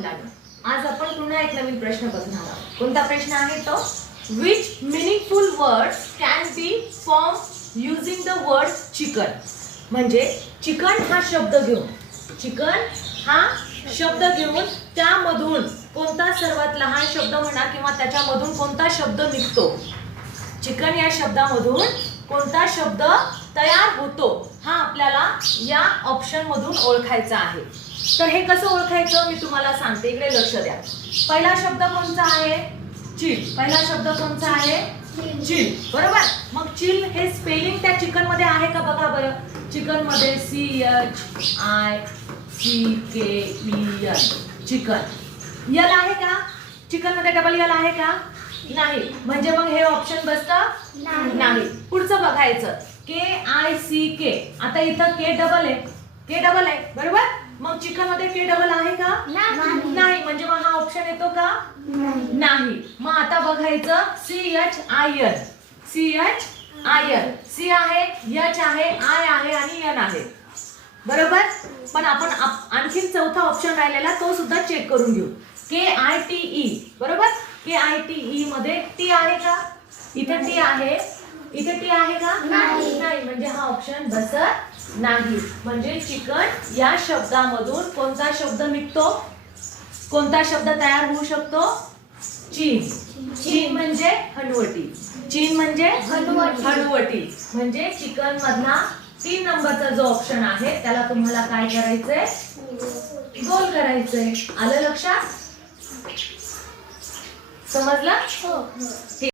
मुलांनो, आज आपण पुन्हा एक नवीन प्रश्न बघणार आहोत. कोणता प्रश्न आहे तो? Which meaningful word can be formed using the word chicken? म्हणजे चिकन हा शब्द घेऊन त्यामधून कोणता सर्वात लहान शब्द म्हणा किंवा त्याच्यामधून कोणता शब्द निघतो. चिकन या शब्दामधून कोणता शब्द तयार होतो हा आपल्याला या ऑप्शन मधून ओळखायचा आहे. तर हे कसं ओळखायचं मी तुम्हाला सांगते, इकडे लक्ष द्या. पहिला शब्द कोणता आहे? चिल. पहिला शब्द कोणता आहे? चिल. बरोबर. मग चिल हे स्पेलिंग त्या चिकन मध्ये आहे का बघा बरं. चिकन मध्ये CHICKEN चिकन. यल आहे का? चिकन मध्ये डबल यल आहे का? नाही. म्हणजे मग हे ऑप्शन बसतं नाही. पुढचं बघायचं KICK. आता इथं K डबल आहे बरोबर. मग चिकन मध्ये K डबल आहे का? नाही. म्हणजे मग हा ऑप्शन येतो का? नाही. मग आता बघायचं CHIN. C आहे, H आहे, I आहे आणि N आहे बरोबर. पण आपण आणखीन चौथा ऑप्शन राहिलेला तो सुद्धा चेक करून घेऊ. KITE बरोबर. KITE मध्ये T आहे का? इथे T आहे, इथे T आहे का? नाही. म्हणजे हा ऑप्शन बसत नाही. म्हणजे चिकन या शब्दामधून कोणता शब्द निघतो? कोणता शब्द तयार होऊ शकतो? चीन. चीन म्हणजे हनुवटी. चीन म्हणजे हनुवटी. म्हणजे चिकन मधला 3 नंबरचा जो ऑप्शन आहे त्याला तुम्हाला काय करायचंय? गोल करायचंय. आलं लक्षात? समजलं?